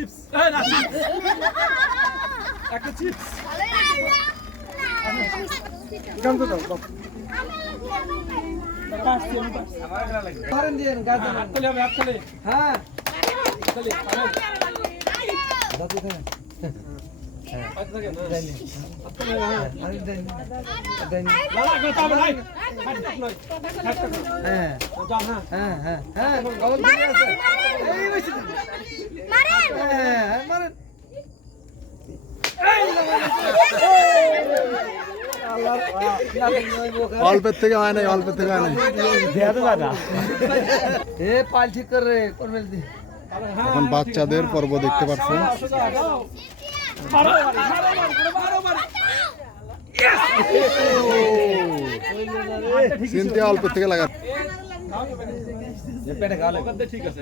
Chips. এই না chips. একটা চিপস। গান তো দাও। পাঁচটি আমি পাঁচটি হবে হাততালি হ্যাঁ আমেন দাদু হবে, হ্যাঁ। হাত হ্যাঁ হ্যাঁ। হ্যাঁ হ্যাঁ হ্যাঁ গল হ্যাঁ হ্যাঁ অল্পের থেকে হয় নাই অল্পের থেকে হয় নাই এ পাল ঠিক কর রে কোন মেল দি এখন বাচ্চাদের পর্ব দেখতে পাচ্ছেন বারো বারো বারো বারো চিনতে অল্পের থেকে লাগা পেটে গালে ঠিক আছে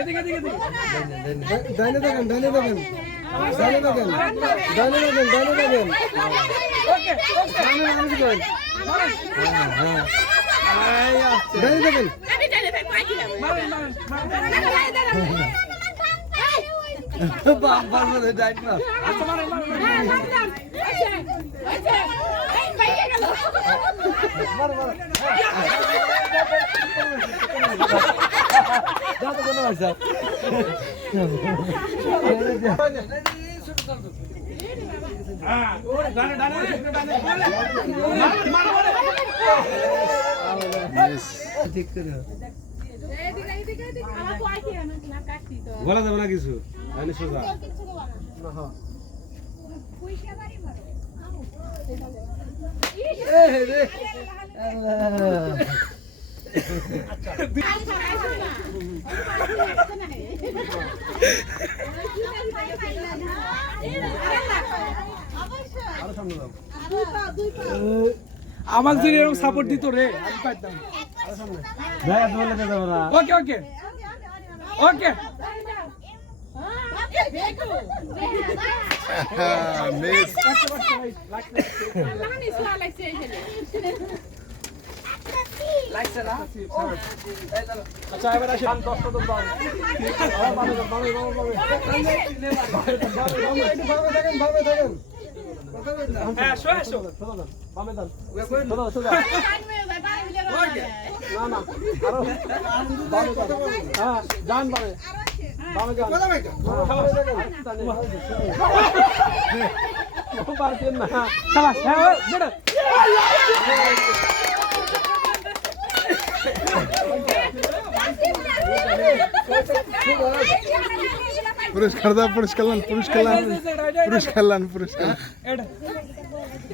এদিকে এদিকে ডাইনে দেখেন ডাইনে দেখেন ডাইনে দেখেন ডাইনে দেখেন ডাইনে দেখেন ওকে ডাইনে দেখেন হ্যাঁ ডাইনে দেখেন রে ডাইন আচ্ছা মারেন মারেন বলা যাবে না কিছু? সোজা। এ রে। আমাকে যদি এরকম সাপোর্ট দিত রে আমি সামনে ওকে ওকে ওকে মিস। লাগছে না? আচ্ছা এবার আসি দশটা তো ভাবে থাকেন ভাবে থাকেন হ্যাঁ শো শো সোজা দাও বামে দাও সোজা সোজা না না আরও বামে দাও হ্যাঁ যান বামে বামে যান পারতেন না খালাস হ্যাঁ বেড়ে পুরস্কার দাও পুরস্কার লান পুরস্কার লান পুরস্কার লান পুরস্কার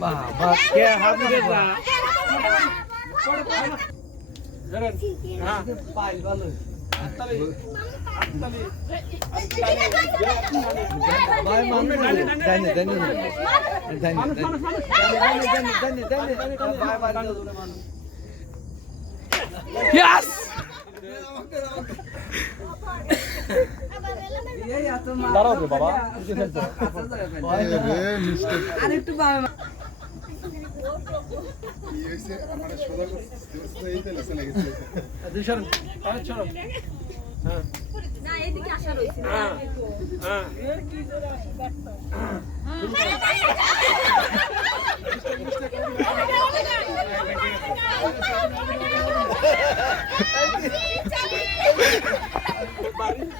বাবা কে হাত দিয়ে যা জরেন হ্যাঁ আত্তালি দাঁড়াও রে বাবা। আর একটু হ্যাঁ না এদিকে আসা রয়েছে হ্যাঁ হ্যাঁ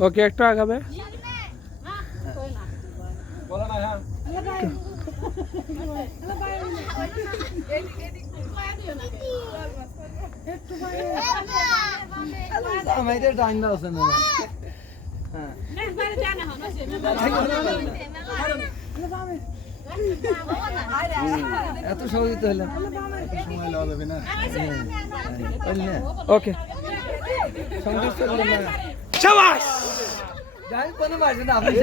ওকে একটু আগাবে? না হ্যাঁ আমাদের ডাইন দাও না হ্যাঁ এত সহজিত হলো সময় নেওয়া না ওকে না। শাবাশ ডাইন কোনো না আপনি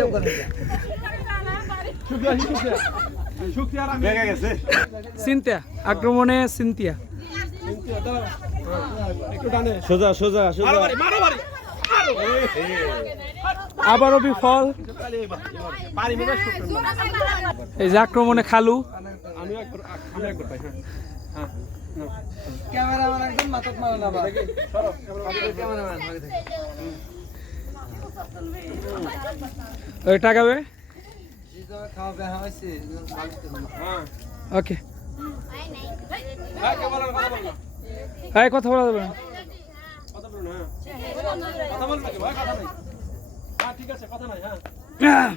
সিনতিয়া আক্রমণে সিনতিয়া সোজা সোজা সোজা। আবারও বিফল। এই যে আক্রমণে খালু। আমি হয়েছে হ্যাঁ ওকে। হ্যাঁ কথা বলা যাবে না। ঠিক আছে কথা নাই হ্যাঁ।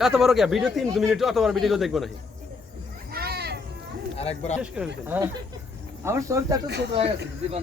এত বড় কি? ভিডিও তিন মিনিট অত বড় ভিডিও দেখব না হ্যাঁ। আমার শরীরটা একটু ছোট হয়ে গেছে জীবন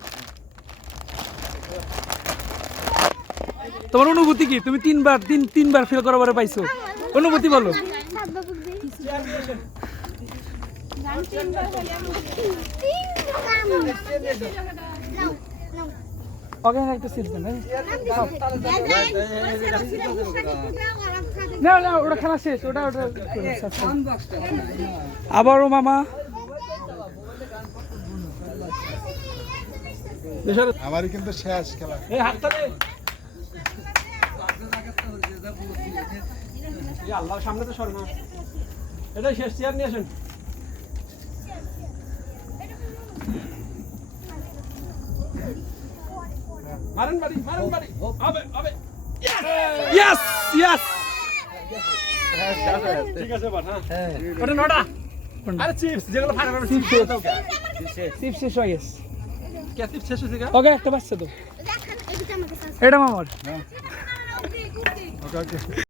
তোমার অনুভূতি কি? তুমি তিনবার তিন তিনবার ফেল করার পরে পাইছো। অনুভূতি বলো। ওকে একটা সিট দেন হ্যাঁ? না না ওটা খেলা শেষ ওটা ওটা আবারও মামা। আমারই কিন্তু শেষ খেলা। আল্লাহ সামনে তো সরে না শেষ চেয়ার নিয়ে আসেন। মারেন বাড়ি মারেন বাড়ি। হবে হবে। ইয়েস ইয়েস ঠিক আছে বাট হ্যাঁ। ওটা নটা। আরে চিপস যেগুলো ফাটা ফাটা চিপস। দাও চিপস শেষ হয়ে গেছে। কে চিপস শেষ হয়েছে ওকে একটা বাচ্চা তো এটা মামার। ওকে Okay.